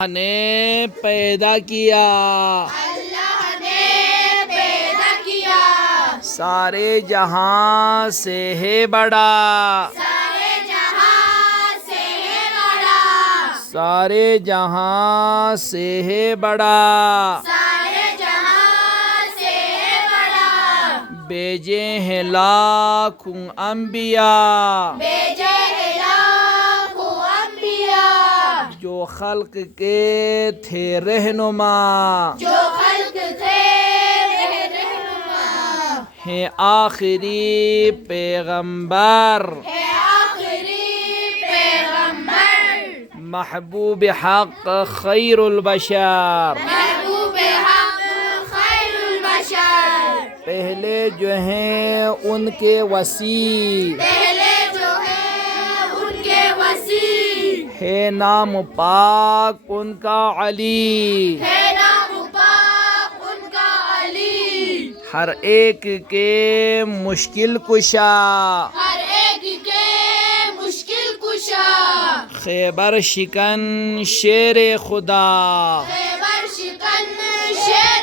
نے پیدا کیا، اللہ نے پیدا کیا، سارے جہاں سے ہے بڑا، سارے جہاں سے ہے بڑا، سارے جہاں سے ہے بڑا، سارے جہاں سے ہے بڑا، بھیجے ہیں لاکھوں انبیاء، بھیجے ہیں لاکھوں انبیاء، جو خلق کے تھے رہنما، جو خلق تھے رہنما، ہیں آخری پیغمبر، ہے آخری پیغمبر، محبوب حق خیر البشر، محبوب حق خیر البشر، پہلے جو ہیں ان کے وسیع، پہلے جو ہے ان کے وسیع، ہے نام پاک ان کا علی، ہے نام پاک ان کا علی، ہر ایک کے مشکل کشا، ہر ایک کے مشکل کشا، خیبر شکن شیر خدا، خیبر شکن شیر